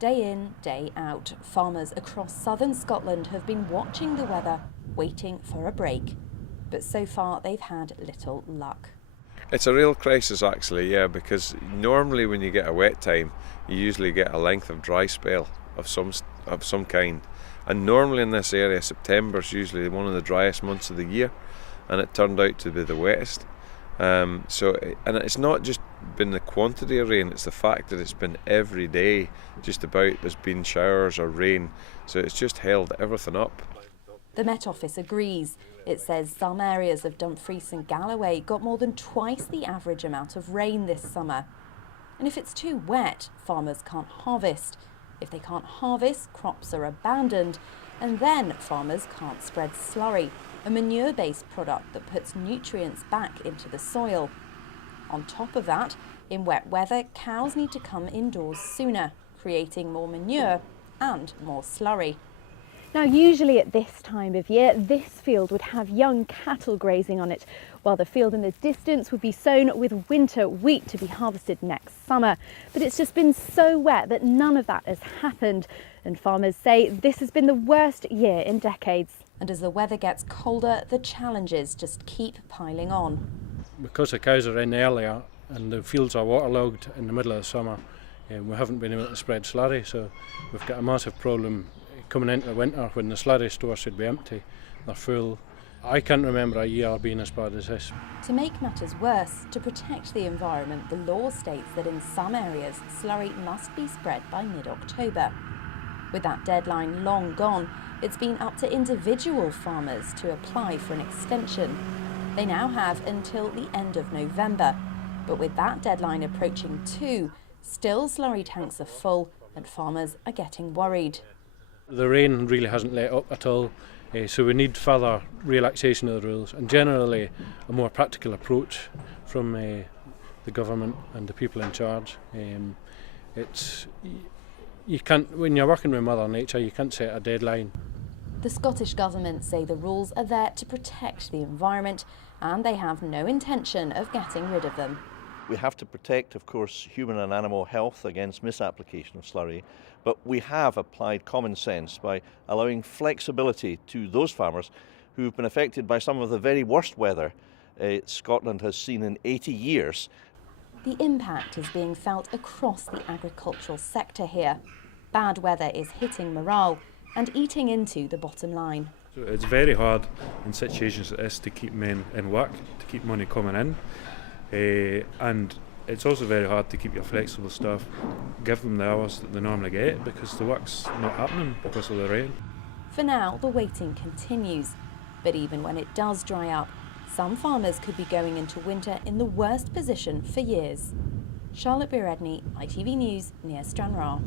Day in, day out, farmers across southern Scotland have been watching the weather, waiting for a break. But so far they've had little luck. It's a real crisis actually, yeah, because normally when you get a wet time, you usually get a length of dry spell of some kind. And normally in this area, September is usually one of the driest months of the year, and it turned out to be the wettest. And it's not just been the quantity of rain, it's the fact that it's been every day, just about. There's been showers or rain, so it's just held everything up. The Met Office agrees. It says some areas of Dumfries and Galloway got more than twice the average amount of rain this summer. And if it's too wet, farmers can't harvest. If they can't harvest, crops are abandoned, and then farmers can't spread slurry, a manure-based product that puts nutrients back into the soil. On top of that, in wet weather, cows need to come indoors sooner, creating more manure and more slurry. Now, usually at this time of year, this field would have young cattle grazing on it, while the field in the distance would be sown with winter wheat to be harvested next summer. But it's just been so wet that none of that has happened, and farmers say this has been the worst year in decades. And as the weather gets colder, the challenges just keep piling on. Because the cows are in earlier and the fields are waterlogged in the middle of the summer, we haven't been able to spread slurry, so we've got a massive problem coming into the winter when the slurry stores should be empty. They're full. I can't remember a year being as bad as this. To make matters worse, to protect the environment, the law states that in some areas slurry must be spread by mid-October. With that deadline long gone, it's been up to individual farmers to apply for an extension. They now have until the end of November, but with that deadline approaching too, still slurry tanks are full and farmers are getting worried. The rain really hasn't let up at all, so we need further relaxation of the rules and generally a more practical approach from the government and the people in charge. You can't, when you're working with Mother Nature, you can't set a deadline. The Scottish Government say the rules are there to protect the environment and they have no intention of getting rid of them. We have to protect, of course, human and animal health against misapplication of slurry, but we have applied common sense by allowing flexibility to those farmers who've been affected by some of the very worst weather Scotland has seen in 80 years. The impact is being felt across the agricultural sector here. Bad weather is hitting morale and eating into the bottom line. So it's very hard in situations like this to keep men in work, to keep money coming in. And it's also very hard to keep your flexible staff, give them the hours that they normally get because the work's not happening because of the rain. For now, the waiting continues, but even when it does dry up, some farmers could be going into winter in the worst position for years. Briere-Edney, ITV News, near Stranraer.